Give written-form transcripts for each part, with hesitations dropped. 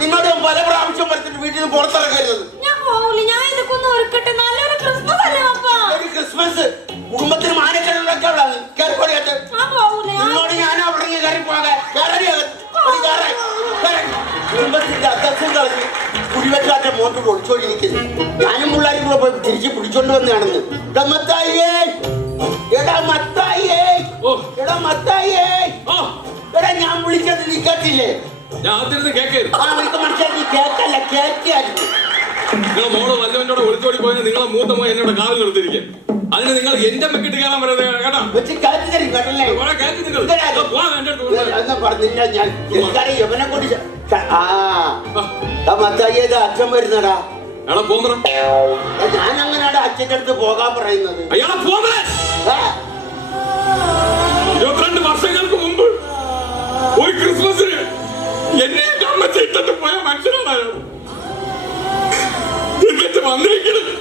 നിന്നോട് പല പ്രാവശ്യം പറഞ്ഞിട്ട് വീട്ടിൽ നിന്ന് പുറത്തിറക്കരുത്. ക്രിസ്മസ് കുടുംബത്തിന് മാനക്കേടുണ്ടാക്കാണ്. നിന്നോട് ഞാൻ അവിടെ കയറി പോകാൻ കുടുംബത്തിന്റെ അധ്യക്ഷൻ കളഞ്ഞ് കുടിവെച്ചാന്റെ മോട്ടോട് ഒളിച്ചോടിയിരിക്കുന്നു. ഞാനും പിള്ളേരും കൂടെ പോയി തിരിച്ച് പിടിച്ചോണ്ട് വന്നതാണെന്ന്. എടാ ഞാൻ വിളിച്ചത് നീ കേട്ടില്ലേ? മോള് വല്ലവനോട് ഒളിച്ചോടി പോയി നിങ്ങളെ മൂത്ത മോൻ എന്നോട് കാലിൽ നിർത്തിയിരിക്കാൻ. അതിന് നിങ്ങൾ എന്റെ മെക്കിട്ട് കയറാൻ പറയുന്നത് അച്ഛൻ വരുന്നടാ. ഞാൻ അങ്ങനെയാണ് അച്ഛൻ്റെ അടുത്ത് പോകാൻ പറയുന്നത്. 22 വർഷങ്ങൾക്ക് മുമ്പ് ഒരു ക്രിസ്മസിന് എന്നെ കമ്മച്ചിട്ടിട്ട് പോയ മനുഷ്യനാണ് അയാൾ. വന്നിരിക്കുന്നത്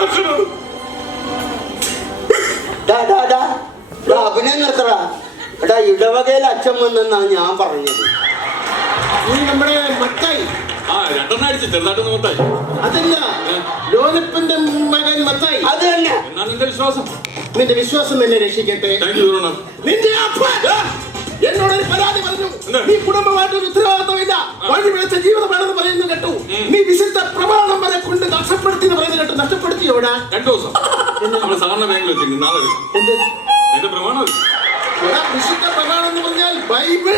മനുഷ്യനാണ്. അഭിനയം നിർത്തടാ. എടാ ഇടവകയിൽ അച്ഛൻ വന്നെന്നാ ഞാൻ പറഞ്ഞത്. നീ നമ്മുടെ മത്തായി രണ്ടെണ്ണം അടിച്ച് ചെറുതായിട്ടൊന്ന് മത്തായി. അതല്ല, ലോലപ്പന്റെ മകൻ മത്തായി. അത് തന്നെ. എന്നാണ് എന്റെ വിശ്വാസം. നിന്റെ വിശ്വാസം തന്നെ രക്ഷിക്കട്ടെ. നിന്റെ അപ്പൻ എന്നോടൊരു പരാതി പറഞ്ഞു. നീ കുടുംബമായിട്ടൊരു ഉത്തരവാദിത്തമില്ല, വഴി വിളിച്ച ജീവിതമാണെന്ന് പറയുന്നു കേട്ടു. നീ വിശുദ്ധ പ്രമാണം വരെ കൊണ്ട് നഷ്ടപ്പെടുത്തി എന്ന് പറയുന്നത് കേട്ടു. നഷ്ടപ്പെടുത്തിയോടാ? 2 ദിവസം നമ്മുടെ സാധാരണ ബാങ്കിൽ വെച്ചിട്ടുണ്ട്. നാളെ എന്റെ പ്രമാണം വിശുദ്ധ പ്രമാണം എന്ന് പറഞ്ഞാൽ ബൈബിൾ.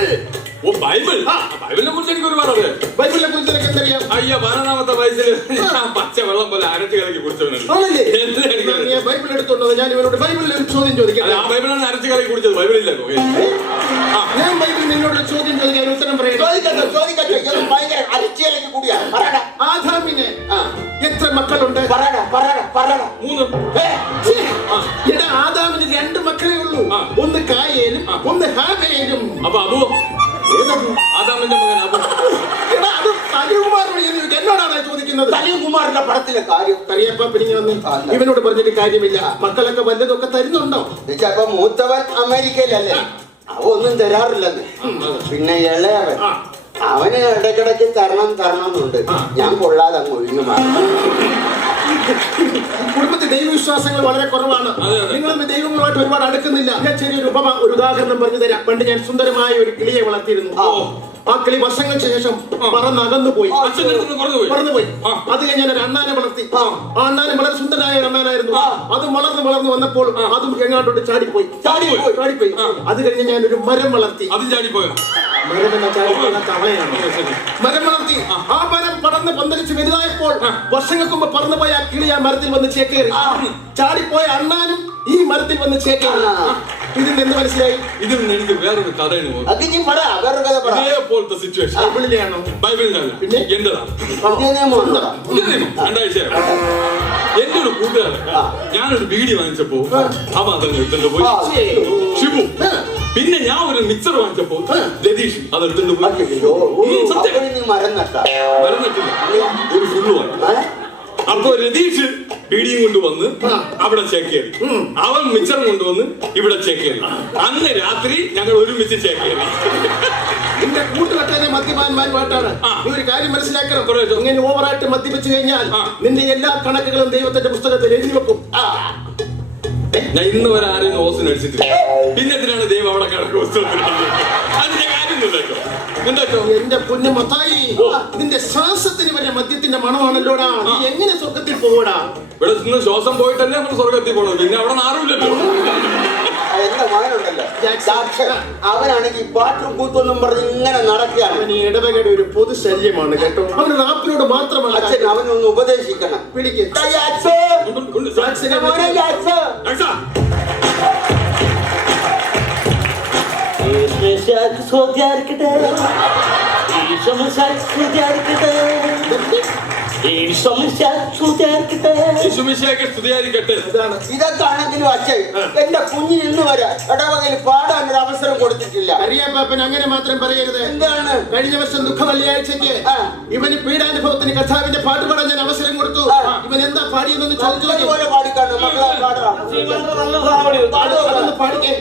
ബൈബിൾ. ബൈബിളിനെ കുറിച്ച് എനിക്ക് ഒരുപാട് അറിയാം. ബൈബിളിനെ കുറിച്ച് എനിക്ക് എന്തറിയാം? 14ാമത്തെ വയസ്സിൽ ഞാൻ പച്ച വെള്ളം പോലെ അരച്ച് കലക്കി കുടിച്ചവനാണ്. ബൈബിൾ എടുത്തോണ്ടോ? ഞാൻ ഇവരോട് ബൈബിളിൽ ഒരു ചോദ്യം ചോദിക്കാം. ആ ബൈബിളാണ് അരച്ച് കലക്കി കുടിച്ചത്. ബൈബിളില്ല. ഞാൻ ബൈബിളിൽ നിന്നോട് ചോദ്യം ചോദിക്കാൻ ഉത്തരം പറയാം. ആദാമിന് എത്ര മക്കളുണ്ട്? 3. എടാ, ആദാമിന് 2 മക്കളേ ഉള്ളൂ. ഒന്ന് കായേലും ഒന്ന് ഹാബേലും. അപ്പൊ അബു ആദാമിന്റെ മകൻ അബു. എടാ, അത് സലീംകുമാറിനോട് എന്നോടാണ് ചോദിക്കുന്നത്. സലീംകുമാറിന്റെ പടത്തിലെ കാര്യം കറിയപ്പ പിടിഞ്ഞു വന്ന് ഇവനോട് പറഞ്ഞിട്ട് കാര്യമില്ല. മക്കളൊക്കെ വല്ലതൊക്കെ തരുന്നുണ്ടോ? ചിലപ്പോ മൂത്തവൻ അമേരിക്കയിലല്ലേ, അവ ഒന്നും തരാറില്ലെന്ന്. പിന്നെ ഇളയവൻ അവന് ഇടയ്ക്കിടയ്ക്ക് തരണം എന്നുണ്ട്. ഞാൻ കൊള്ളാതെ അങ്ങ് ഒഴിഞ്ഞു മാറും. കുടുംബത്തിൽ ദൈവവിശ്വാസങ്ങൾ വളരെ കുറവാണ്. നിങ്ങളും ദൈവങ്ങളുമായിട്ട് ഒരുപാട് അടുക്കുന്നില്ല. ഞാൻ ചെറിയൊരു ഒരു ഉദാഹരണം പറഞ്ഞു തരാം. പണ്ട് ഞാൻ സുന്ദരമായ ഒരു കിളിയെ വളർത്തിയിരുന്നു. ആ കിളി വർഷങ്ങൾക്ക് ശേഷം പറന്നകന്നു പോയി. പറന്നുപോയി. അത് കഴിഞ്ഞ് ഞാൻ ഒരു അണ്ണാനെ വളർത്തി. ആ അണ്ണാനെ വളരെ സുന്ദരനായ ഒരു അണ്ണാനായിരുന്നു. അത് വളർന്നു വന്നപ്പോൾ അതും എങ്ങാണ്ടോട്ട് ചാടിപ്പോയി. അത് കഴിഞ്ഞ് ഞാൻ ഒരു മരം വളർത്തി. മരം വളർത്തി. ആ മരം പടർന്ന് പന്തലിച്ച് വലുതായപ്പോൾ വർഷങ്ങൾക്ക് മുമ്പ് പറന്നുപോയ ആ കിളി ആ മരത്തിൽ വന്ന് ചേക്കേറി. ചാടിപ്പോയ അണ്ണാനും ഈ മരത്തിൽ വന്ന് ചേക്കേറി. ഇതിൽ നിന്ന് മനസ്സിലായി. ഇതിൽ നിന്ന് എനിക്ക് വേറൊരു കഥയാണ്. ഇതേപോലത്തെ സിറ്റുവേഷൻ ബൈബിളിലാണ്. പിന്നെ എന്റേതാണ്. 2 ആഴ്ച എന്റെ ഒരു കൂട്ടുകാരൻ ഞാനൊരു ബീഡി വാങ്ങിച്ചപ്പോ അവൻ അതെടുത്തോണ്ട് പോയി. ഷിബു. പിന്നെ ഞാൻ ഒരു മിക്സർ വാങ്ങിച്ചപ്പോ രതീഷ് അതെടുത്തോണ്ട് പോയി. മരം നട്ടില്ല, ഒരു ഫുള്ള് വാങ്ങി. അപ്പൊ രതീഷ് ബീഡിയും കൊണ്ടുവന്ന് അവിടെ ചേക്കേറി. അവൻ മിച്ചറും കൊണ്ടുവന്ന് ഇവിടെ ചേക്കേറി. അന്ന് രാത്രി ഞങ്ങൾ ഒരുമിച്ച് ചേക്കേറി. നിന്റെ കൂട്ടുകെട്ടനെ മദ്യപാന്മാരുമായിട്ടാണ്. നീ ഒരു കാര്യം മനസ്സിലാക്കണം. ഇങ്ങനെ ഓവറായിട്ട് മദ്യപിച്ചു കഴിഞ്ഞാൽ നിന്റെ എല്ലാ കണക്കുകളും ദൈവത്തിന്റെ പുസ്തകത്തിൽ എഴുതി വെക്കും. ഞാൻ ഇന്ന് വരെ ആരെയും ഓസിന് അടിച്ചിട്ടില്ല. പിന്നെ എന്തിനാണ് ദൈവം അവിടെ കണക്ക് പുസ്തകത്തിലുള്ളത്? അതിന്റെ കാര്യമൊന്നുമില്ലല്ലോ. എന്റെ പൊന്നു മത്തായി, നിന്റെ ശ്വാസത്തിന് വരെ മദ്യത്തിന്റെ മണമാണല്ലോടാ. നീ എങ്ങനെ സ്വർഗത്തിൽ പോകൂടാ? ഇവിടെ നിന്ന് ശ്വാസം പോയിട്ടല്ലേ നമ്മൾ സ്വർഗത്തിൽ പോകണം. പിന്നെ അവിടെ ആരുമില്ലല്ലോ. എന്റെ മകനുണ്ടല്ലോ, അവനാണെങ്കിൽ പാട്ടും കൂത്തൊന്നും പറഞ്ഞ് ഇങ്ങനെ നടക്കുകയാണ്. അവന് ഇടവകയുടെ ഒരു പൊതു ശല്യമാണ് കേട്ടോ. അവന് റാപ്പിനോട് മാത്രമാണ്. അച്ഛൻ അവനൊന്ന് ഉപദേശിക്കണം. പിടിക്ക്. ഇതൊക്കെയാണെങ്കിലും അച്ഛൻ എന്റെ കുഞ്ഞിന് ഇന്ന് വരെ ഇടവകയിൽ പാടാൻ ഒരു അവസരം കൊടുത്തിട്ടില്ല. അറിയാപ്പാപ്പൻ അങ്ങനെ മാത്രം പറയരുത്. എന്താണ്? കഴിഞ്ഞ വർഷം ദുഃഖ വെള്ളിയാഴ്ചക്ക് ഇവന് പീഡാനുഭവത്തിന് കർത്താവിന്റെ പാട്ട് പാടാൻ ഞാൻ അവസരം കൊടുത്തു. ഇവൻ എന്താ പാടിയെന്നൊന്ന് ചോദിച്ചു. പാടിക്കേ.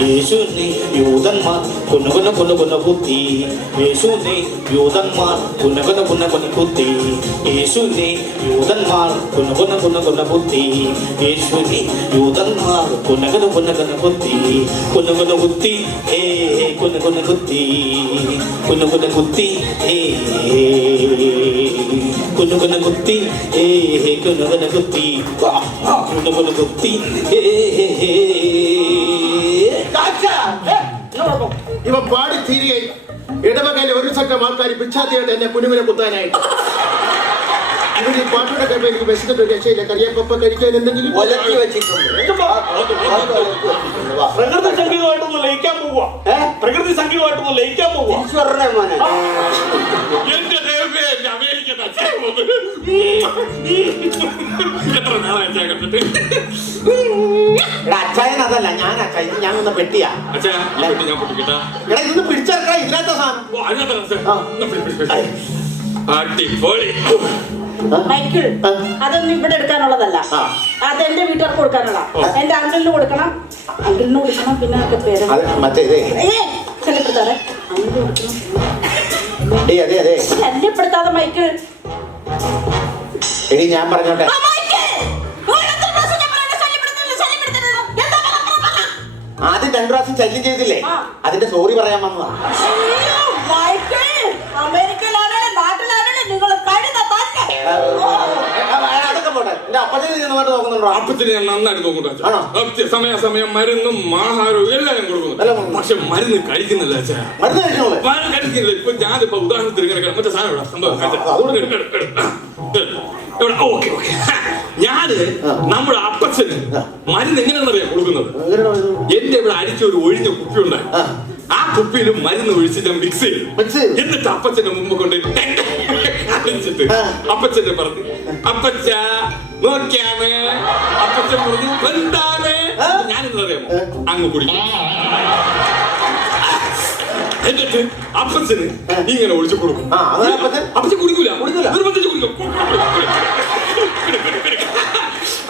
യേശുവിനെ യൂതന്മാർ കുന്നുകുന്ന കുന്നുകുന്ന കുത്തി യേശുവിനെ യൂതന്മാർ കുന്നുകുന്ന കുന്നുകുന്ന കുത്തി യേശുവിനെ യൂതന്മാർ കുന്നുകുന്ന കുന്നുകുന്ന കുത്തി യേശുവിനെ യൂതന്മാർ കുന്നുകുന്ന കുന്നുകുന്ന കുത്തി കുന്നുകുന്ന കുത്തി ഏ കുന്നുകുന്ന കുത്തി കുന്നുകുന്ന കുത്തി ഏ കുന്നുകുന്ന കുത്തി ഏ കുന്നുകുന്ന കുത്തി കുന്നുകുന്ന കുത്തി ഏ ഇവ പാടി തീരുകയും ഇടവകയിലെ ഒരു സംഘം ആൾക്കാർ പിച്ചാത്തിയായിട്ട് എന്നെ കുനുവിനെ കുത്താനായിട്ട് ഇവര് ഈ പാട്ടുകൂടെ കേൾക്കുമ്പോൾ എനിക്ക് വിശന്നിട്ട് ഒരു രക്ഷയില്ല കറിയപ്പ കഴിക്കാൻ എന്തെങ്കിലും ഒലത്തി വെച്ചിട്ടുണ്ട്. പ്രകൃതി സംഗീതമായിട്ടൊന്ന് ലയിക്കാൻ പോവുക. പ്രകൃതി സംഗീതമായിട്ടൊന്ന് ലയിക്കാൻ പോവുക. ഈശ്വരനെ മോനെ. എന്റെ ദൈവമേ, എന്റെ അമേരിക്കൻ അച്ഛൻ വന്നു. എത്ര നാളായി അച്ഛാ കണ്ടിട്ട്? അച്ചായൻ അതല്ല ഞാൻ അച്ചായൻ ഞാൻ ഒന്ന് പെട്ടിയാ അച്ഛാ, ഈ പെട്ടി ഞാൻ പൊട്ടിക്കട്ടാ? എടാ ഇതൊന്ന് പിടിച്ചെടുക്കടാ ഇതിനകത്ത സാധനം ഓ, അതിനകത്താണ് അച്ഛാ. എന്നാ പിടി, പിടി, പിടി. അടിപൊളി. മൈക്കിൾ അതൊന്നും ഇവിടെ എടുക്കാനുള്ളതല്ല. അതെന്റെ വീട്ടുകാർക്ക് കൊടുക്കാനുള്ള. എന്റെ അങ്കിളിന് കൊടുക്കണം, അങ്കിളിന് കൊടുക്കണം, പിന്നെ ഒക്കെ പേര് മറ്റേ ഇതേ ശല്യപ്പെടുത്താതെ അങ്കിളിന് കൊടുക്കണം. അതെ അതെ ശല്യപ്പെടുത്താതെ മൈക്കിൾ. എടി ഞാൻ പറഞ്ഞോട്ടെ ആദ്യം 2 പ്രാവശ്യം ശല്യം ചെയ്തില്ലേ അതിന്റെ സോറി പറയാൻ വന്നതാ. അമേരിക്കയിലാണല്ലേ നാട്ടിലാണല്ലേ നിങ്ങൾ കഴുത തന്നെ. അതൊക്കെ പോട്ടെ എന്റെ അപ്പച്ചനെ നന്നായിട്ട് നോക്കുന്നുണ്ടോ? അപ്പത്തിന് ഞാൻ നന്നായിട്ട് നോക്കുന്നുണ്ട് അച്ഛാ. ആണോ? സമയം മരുന്നും ആഹാരവും എല്ലാം ഞാൻ കൊടുക്കുന്നു. പക്ഷെ മരുന്ന് കഴിക്കുന്നില്ല അച്ഛാ. മരുന്ന് കഴിക്കണല്ലേ? മരുന്ന് കഴിക്കുന്നില്ല. ഇപ്പൊ ഞാനിപ്പോ ഉദാഹരണത്തിന് ഇങ്ങനെ മറ്റേ സാധനം ഇവിടെ സംഭവം ഓക്കെ ഓക്കെ. ഞാന് നമ്മുടെ അപ്പച്ചന് മരുന്ന് എങ്ങനെയാണെന്നറിയാം കൊടുക്കുന്നത്. എന്റെ ഇവിടെ അരിച്ച ഒരു ഒഴിഞ്ഞ കുപ്പി ഉണ്ടായി. ആ കുപ്പിയിൽ മരുന്ന് ഒഴിച്ച് ഞാൻ മിക്സ് ചെയ്തു. എന്നിട്ട് അപ്പച്ചന്റെ മുമ്പ് കൊണ്ട് കാണിച്ചിട്ട് അപ്പച്ചനെ പറഞ്ഞു, അപ്പച്ച നോക്കിയാണ്. അപ്പച്ചൻ പറഞ്ഞു എന്താണ്? ഞാനെന്താ അറിയാമോ, അങ്ങ് കുടിക്കും. എന്നിട്ട് അപ്പച്ചന് ഇങ്ങനെ ഒഴിച്ചു കൊടുക്കും. അപ്പച്ചൻ കുടിക്കൂല, നിർബന്ധിച്ച് കുടിക്കും.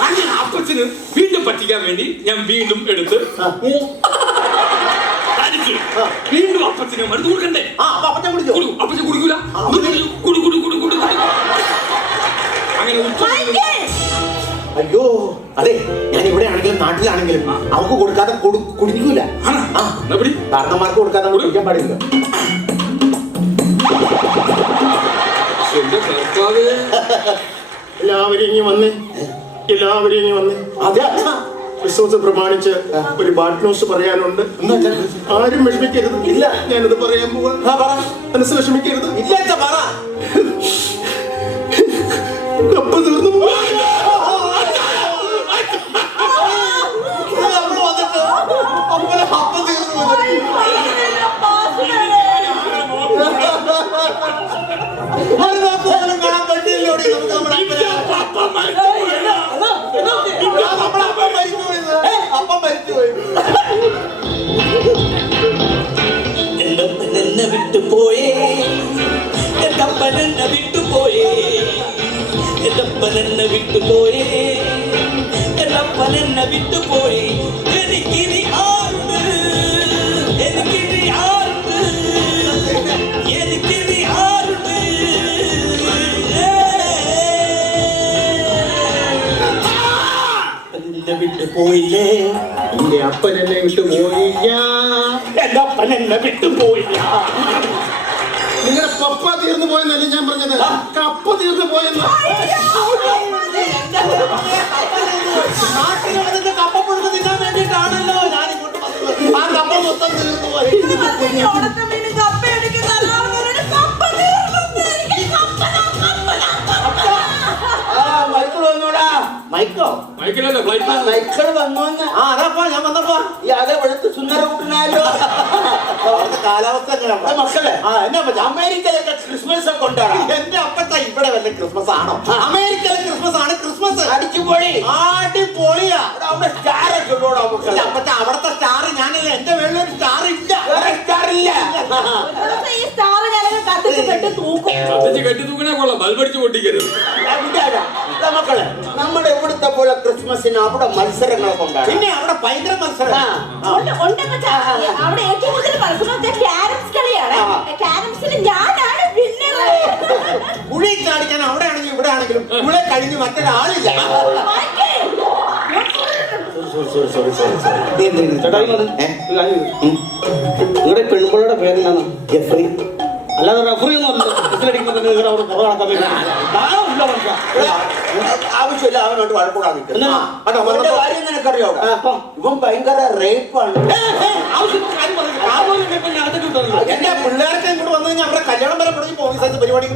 അങ്ങനെ അപ്പച്ചന് വീണ്ടും പറ്റിക്കാൻ വേണ്ടി ഞാൻ വീണ്ടും എടുത്ത് വീണ്ടും അപ്പച്ചന് മരുന്ന് കൊടുക്കണ്ടേ? അപ്പച്ചൻ കുടിക്കൂല. അങ്ങനെ അയ്യോ അതെ ഞാൻ ഇവിടെ ആണെങ്കിലും നാട്ടിലാണെങ്കിലും അവർക്ക് കൊടുക്കാതെ കുടിക്കൂല. കാരണന്മാർക്ക് കൊടുക്കാതെ കുടിക്കാൻ പാടില്ല. എല്ലാവരും ഇനി വന്നേ, എല്ലാവരും ഇനി വന്നേ. അതെ അച്ഛാ ക്രിസ്മസ് പ്രമാണിച്ച് ഒരു ബാഡ് ന്യൂസ് പറയാനുണ്ട്. ആരും വിഷമിക്കരുത്. ഇല്ല ഞാനത് പറയാൻ പോവാ. മനസ്സ് വിഷമിക്കരുത്. ഇല്ല അച്ഛാ പറ. കപ്പ തീർന്നു പോവാ. കാണാൻ പറ്റില്ലോ അപ്പം മരിച്ചുപോയി. എന്നെ വിട്ടുപോയേ എന്നെ വിട്ടുപോയേ എന്നെ വിട്ടുപോയേ എന്നെ വിട്ടുപോയി. എനിക്കിനി ആരുണ്ട്, എനിക്കിനി ആരുണ്ട്, എനിക്കിനി ആരുണ്ട്. എന്നെ വിട്ടുപോയില്ലേ, എന്റെ അപ്പൻ എന്നെ വിട്ടു പോയില്ല. എന്റെ അപ്പൻ എന്നെ വിട്ടുപോയില്ല. നിങ്ങളുടെ പപ്പ തീർന്നു പോയെന്നല്ല ഞാൻ പറഞ്ഞത്, കപ്പ തീർന്നു പോയെന്ന്. നാട്ടിൽ കപ്പപ്പുഴുക്ക് തിന്നാൻ വേണ്ടിയിട്ടാണല്ലോ ഞാൻ ഇങ്ങോട്ട് വന്നത്. ആ കപ്പ മൊത്തം തീർന്നു പോയി. മൈക്കിൾ വന്നോടാ. മൈക്കോ മൈക്കിളല്ലേ ഫ്ലൈറ്റ്? മൈക്കിൾ വന്നോന്ന്. അതപ്പാ ഞാൻ വന്നപ്പോ ഈ അതെ വെളുത്ത് സുന്ദര കൂട്ടനാലോ. അവിടുത്തെ കാലാവസ്ഥ എങ്ങനെയാ മക്കളെ എന്നാ പറ്റാ? അമേരിക്കയിലൊക്കെ ക്രിസ്മസ് ഒക്കെ ഉണ്ടാകാം. എന്റെ അപ്പത്ത ഇവിടെ വല്ല ക്രിസ്മസ് ആണോ? അമേരിക്കയിലെ ക്രിസ്മസ് ആണ് ക്രിസ്മസ്. അടിച്ചുപൊളി അടിപൊളിയാ. അവിടെ സ്റ്റാർ ഒക്കെ ഉണ്ടോടാ മക്കളെ? അപ്പത്ത അവിടത്തെ സ്റ്റാർ ഞാനില്ല. എന്റെ വെള്ളൊരു സ്റ്റാർ ഇല്ല. സ്റ്റാർ ഇല്ല. ഈ സ്റ്റാർ ഞാനൊക്കെ കത്തിച്ച് കെട്ടി തൂക്കും. കത്തിച്ച് കെട്ടി തൂക്കണേ കൊള്ളാം, ബൾബടിച്ച് പൊട്ടിക്കരുത്. മക്കളെ നമ്മുടെ ഇവിടുത്തെ പോലെ ക്രിസ്മസിന് അവിടെ മത്സരങ്ങളൊക്കെ ഉണ്ടാകും. പിന്നെ അവിടെ ഭയങ്കര മത്സരം. ഉണ്ട് മച്ചാ. അവിടെ ഏറ്റവും കൂടുതൽ മത്സരം ക്യാരംസ് കളിയാണ്. ക്യാരംസിൽ ഞാനാണ് വിന്നർ. കുഴി ചാടിക്കാൻ അവിടെ ആണെങ്കിലും ഇവിടെ ആണെങ്കിലും ഇവിടെ കഴിഞ്ഞ് മറ്റൊരാളില്ല. നിങ്ങളുടെ പെൺപിള്ളയുടെ പേരെന്താണ്? ജെഫ്രി. അല്ലാതെ റഫറി ഒന്നും അല്ല. ബസ്സിലടിക്കുമ്പോ തന്നെ നിങ്ങളുടെ അവിടെ പുറകെ നടക്കാൻ പറ്റില്ല. ആവശ്യമില്ല അവനോട്ട് വഴക്കൂടാ നിൽക്കുന്നത്. കാര്യം നിനക്കറിയോ? ഇവൻ ഭയങ്കര റേപ്പാണ്. എന്റെ പിള്ളേർക്ക് ഇങ്ങോട്ട് വന്നു കഴിഞ്ഞാൽ അവരുടെ കല്യാണം വരെ തുടങ്ങി പോലീസ് പരിപാടി.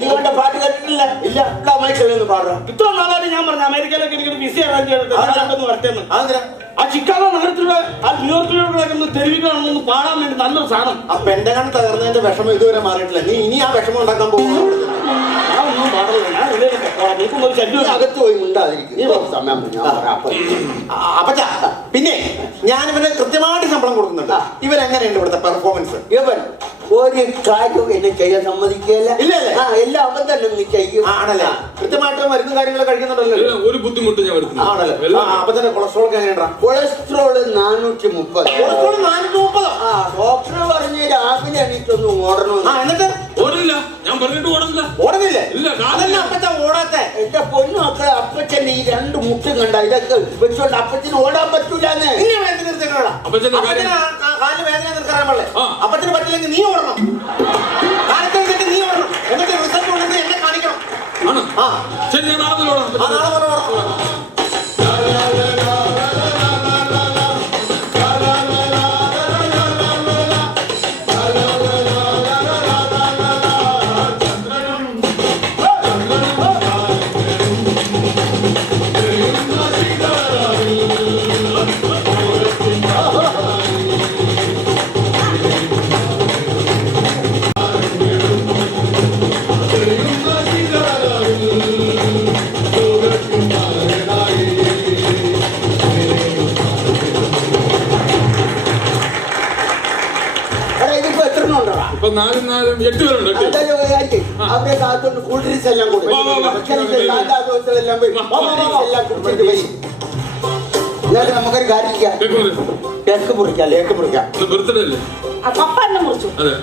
നീ അവന്റെ പാട്ട് കേട്ടിട്ടില്ല? ഇല്ല. അമേരിക്കയിലൊന്ന് പാടാം. ഇത്ര നാളായിട്ട് ഞാൻ പറഞ്ഞു അമേരിക്കയിലേക്ക് എനിക്കൊരു വിസ അറേഞ്ച് ചെയ്തിട്ട് വരട്ടെന്ന്. അതെന്തിനാ? ആ ചിക്കാഗോ നഗരത്തിലൂടെ ആ ന്യൂയോർക്കിലൂടെ തെരുവികളൊന്ന് പാടാൻ വേണ്ടി നല്ലൊരു സാധനം. ആ പെൻഡഗൺ തകർന്നതിന്റെ വിഷമം ഇതുവരെ മാറിയിട്ടില്ല. നീ ഇനി ആ വിഷമം ഉണ്ടാക്കാൻ പോകുന്നു. ഞാൻ ഒന്നും പാടില്ല. ഞാൻ ഇതിലേക്ക് പോകാം. നീക്കും ഒരു ശല്യം. അകത്ത് പോയി ഉണ്ടാതിരിക്കും. സമയം അപ്പച്ച പിന്നെ ഞാൻ ഇവന് കൃത്യമായിട്ട് ശമ്പളം കൊടുക്കുന്നുണ്ട്. ഇവരെങ്ങനെയുണ്ട് ഇവിടുത്തെ പെർഫോമൻസ്? ഇവൻ ഒരു കാര്യവും എന്നെ ചെയ്യാൻ സമ്മതിക്കുകയല്ല. ഇല്ലല്ലേ? എല്ലാം അവൻ തന്നെ നീ ചെയ്യും. ആണല്ലേ? കൃത്യമായിട്ട് മരുന്നും കാര്യങ്ങളൊക്കെ കഴിക്കുന്നുണ്ടല്ലോ. ഒരു ബുദ്ധിമുട്ട് ഞാൻ വരുത്തുന്നു. ആണല്ലേ? അപ്പൊ തന്നെ കൊളസ്ട്രോൾ ഒക്കെ എങ്ങനെയുണ്ടാ? കൊളസ്ട്രോള് 430. കൊളസ്ട്രോൾ 430. ഡോക്ടർ പറഞ്ഞ് രാവിലെ എണീറ്റൊന്ന് ഓടണമെന്ന്. എന്നിട്ട് ഓടില്ല. ഞാൻ പറഞ്ഞിട്ട് ഓടുന്നില്ല. ഓടുന്നില്ലേ? ഇല്ല. അതല്ല അപ്പച്ച ഓടാത്തെ. എന്റെ പൊന്നു മക്കളെ, അപ്പച്ചൻ ഈ 2 മുട്ടും കണ്ട ഇതൊക്കെ വെച്ചോണ്ട് അപ്പച്ചന് ഓടാൻ പറ്റൂലെന്ന്. ഇനി വേദന നിർത്തിക്കോളാ. അപ്പച്ചന്റെ കാര്യം കാലിന് വേദന നിർത്താൻ പാടില്ലേ? അപ്പച്ചന് പറ്റില്ലെങ്കിൽ നീ ഓടണം. കാലത്ത് വെച്ചിട്ട് നീ ഓടണം. എന്നിട്ട് റിസൾട്ട് ഉണ്ടെങ്കിൽ എന്നെ കാണിക്കണം. ആണ്. ശരി, ഞാൻ നാളെ ഓടാം. നാളെ ഓടണം. ഇപ്പൊ 4 4 8 പേരുണ്ട്. അവരെ കാത്തോണ്ട് കൂൾ ഡ്രിങ്ക്സ് എല്ലാം കൊടുക്കും. നമുക്കൊരു കാര്യം ചെയ്യാം. കേക്ക് മുറിക്കാം. ലേക്ക് മുറിക്കാം. ബർത്ത്ഡേ അല്ലേ? പപ്പ എന്നെ മുറിച്ചു. അതെ.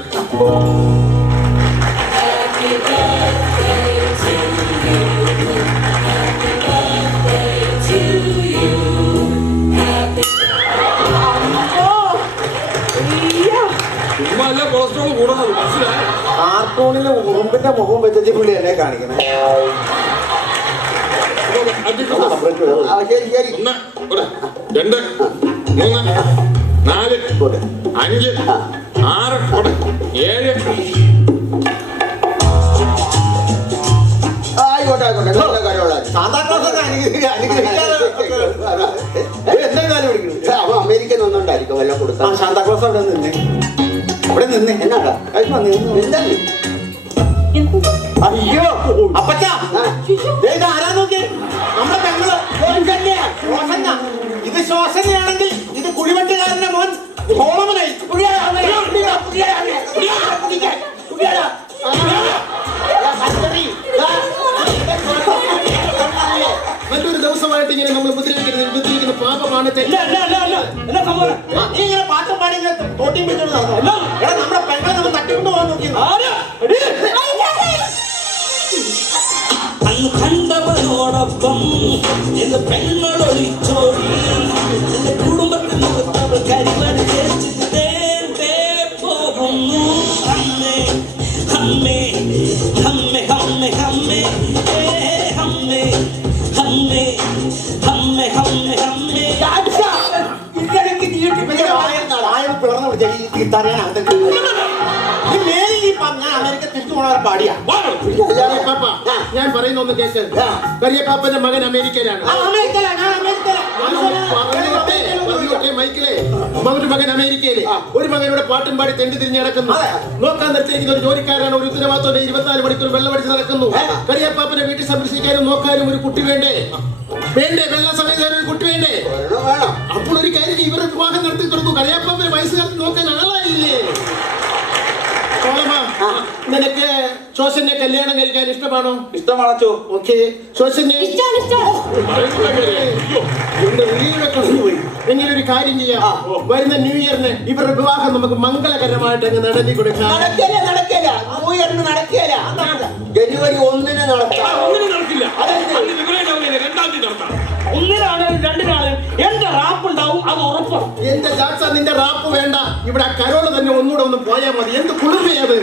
കൊളസ്ട്രോൾ കൂടുന്നത് മനസ്സിലായി. കാർട്ടൂണിലെ ഉറുമ്പിന്റെ മുഖം വെച്ചിട്ട് പുള്ളി എന്നെ കാണിക്കണേ. ശരി ശരി. 1 2 3 4 5 6 7. ആയിക്കോട്ടെ ആയിക്കോട്ടെ. നല്ല കാര്യമുള്ള സാന്താക്ലോസ് ഒക്കെ അനുഗ്രഹിക്കാതെ എന്താ കാലം പിടിക്കുന്നത്? അവൻ അമേരിക്കൻ ഒന്നുണ്ടായിരിക്കും വല്ല കൊടുക്കാം. സാന്താക്ലോസ് അവിടെ നിന്നേ. അവിടെ നിന്നേ. എന്നാടാ എന്താ നീ? അയ്യോ അപ്പച്ച ആരാ നോക്കി? നമ്മുടെ പെങ്ങള് ശോസന. ഇത് ശോസനയാണെങ്കിൽ ഇത് കുഴിവെട്ടുകാരന്റെ മോൻ സോളമനായി. നല്ലൊരു ദിവസമായിട്ട് ഇങ്ങനെ നമ്മൾ ഉപദ്രവിക്കുന്ന പാപമാണ്. നീ ഇങ്ങനെ പാട്ടും പാടി തോട്ടിയും വെച്ചോണ്ട് നടന്നു. നമ്മുടെ പെങ്ങളെ നമ്മൾ തട്ടിക്കൊണ്ട് പോകാൻ നോക്കി. അന്ന് കണ്ടവനോടൊപ്പം എന്റെ പെങ്ങളൊളിച്ചോടി എന്റെ കുടുംബത്തിൽ അവർ കരിമണി ചേച്ചിട്ടേ പോകുന്നു. അമ്മേ അമ്മേ അമ്മേ അമ്മേ അമ്മേ അമ്മേ അമ്മേ അമ്മേ അമ്മേ അമ്മേ. ആയത് പിളർന്നു പിടിച്ച ഞാൻ അമേരിക്ക തിരിച്ചു പോണ പാടിയാ. ഞാൻ പറയുന്ന ഒന്ന് കേൾക്ക്. കരിയപ്പാപ്പന്റെ മകൻ അമേരിക്കയിലാണ്. മൈക്കിലെ മകന്റെ മകൻ അമേരിക്കയിലെ ഒരു മകനോട് പാട്ടും പാടി തെണ്ടി തിരിഞ്ഞ് നടക്കുന്നു. നോക്കാൻ നിർത്തിയിരിക്കുന്ന ഒരു ജോലിക്കാരാണ്. ഒരു ഉത്തരവാദിത്തോടെ 24 മണിക്കൂർ വെള്ളമടിച്ച് നടക്കുന്നു. കരിയപ്പാപ്പനെ വീട്ടിൽ സംരക്ഷിക്കാനും നോക്കാനും ഒരു കുട്ടി വേണ്ടേ? വെള്ള സമയത്ത് ഒരു കുട്ടി വേണ്ടേ? അപ്പോൾ ഒരു കാര്യം ഇവരുടെ വിവാഹം നടത്തി കൊടുക്കും. കരിയപ്പാപ്പനെ വയസ്സുകാലത്ത് നോക്കാൻ ആളായില്ലേ? നിനക്ക് ശോശനെ കല്യാണം കഴിക്കാൻ ഇഷ്ടമാണോ? ഇഷ്ടമാണോ? ഓക്കെ. ശോശനെ ഇഷ്ടാണ്, ഇഷ്ടാണ്. എന്റെ ഉള്ളിലൊക്കെ പോയി. എങ്ങനെ ഒരു കാര്യം ചെയ്യാം, വരുന്ന ന്യൂ ഇയറിന് ഇവരുടെ വിവാഹം നമുക്ക് മംഗളകരമായിട്ട് അങ്ങ് നടത്തി കൊടുക്കാം. നടക്കില്ല ന്യൂ ഇയറിന് നടക്കില്ല. ജനുവരി 1-ന് നടത്താം. ഒന്നിനും നടക്കില്ല. അന്ന് വിവരമുണ്ടാവില്ല, 2-ാം തീയതി നടത്താം. ഒന്നിനാണെങ്കിലും രണ്ടിനാണെങ്കിലും എന്റെ റാപ്പ് ഉണ്ടാവും, അത് ഉറപ്പാണ്. എന്റെ ജാക്സ, നിന്റെ റാപ്പ് വേണ്ട. ഇവിടെ ആ കരോള് തന്നെ ഒന്നുകൂടെ ഒന്ന് പോയാൽ മതി. എന്ത് കുളിർമയത്.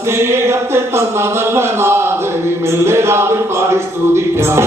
സ്നേഹത്തെ തന്ന നല്ല നാഥനെ മെല്ലെ രാവിൽ പാടി സ്തുതിക്കാം.